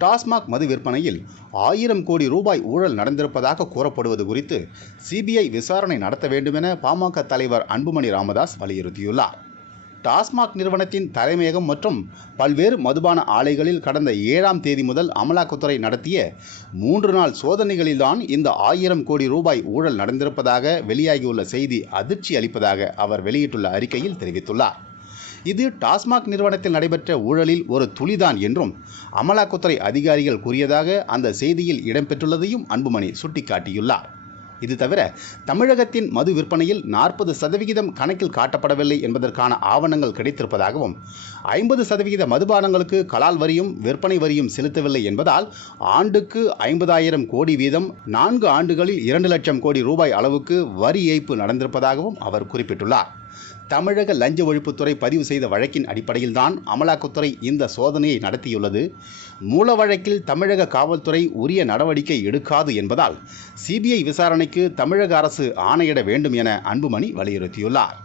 டாஸ்மாக் மது விற்பனையில் 1000 கோடி ரூபாய் ஊழல் நடந்திருப்பதாக கூறப்படுவது குறித்து சிபிஐ விசாரணை நடத்த வேண்டுமென பாமக தலைவர் அன்புமணி ராமதாஸ் வலியுறுத்தியுள்ளார். டாஸ்மாக் நிறுவனத்தின் தலைமையகம் மற்றும் பல்வேறு மதுபான ஆலைகளில் கடந்த 7ஆம் தேதி முதல் அமலாக்கத்துறை நடத்திய 3 நாள் சோதனைகளில்தான் இந்த 1000 கோடி ரூபாய் ஊழல் நடந்திருப்பதாக வெளியாகியுள்ள செய்தி அதிர்ச்சி அளிப்பதாக அவர் வெளியிட்டுள்ள அறிக்கையில் தெரிவித்துள்ளார். இது டாஸ்மாக் நிறுவனத்தில் நடைபெற்ற ஊழலில் ஒரு துளிதான் என்றும் அமலாக்கத்துறை அதிகாரிகள் கூறியதாக அந்த செய்தியில் இடம்பெற்றுள்ளதையும் அன்புமணி சுட்டிக்காட்டியுள்ளார். இது தவிர தமிழகத்தின் மது விற்பனையில் 40% கணக்கில் காட்டப்படவில்லை என்பதற்கான ஆவணங்கள் கிடைத்திருப்பதாகவும் 50% மதுபானங்களுக்கு கலால் வரியும் விற்பனை வரியும் செலுத்தவில்லை என்பதால் ஆண்டுக்கு 50,000 கோடி வீதம் 4 ஆண்டுகளில் 2 லட்சம் கோடி ரூபாய் அளவுக்கு வரி ஏய்ப்பு நடந்திருப்பதாகவும் அவர் குறிப்பிட்டுள்ளார். தமிழக லஞ்ச ஒழிப்புத்துறை பதிவு செய்த வழக்கின் அடிப்படையில்தான் அமலாக்கத்துறை இந்த சோதனையை நடத்தியுள்ளது. மூல வழக்கில் தமிழக காவல்துறை உரிய நடவடிக்கை எடுக்காது என்பதால் சிபிஐ விசாரணைக்கு தமிழக அரசு ஆணையிட வேண்டும் என அன்புமணி வலியுறுத்தியுள்ளார்.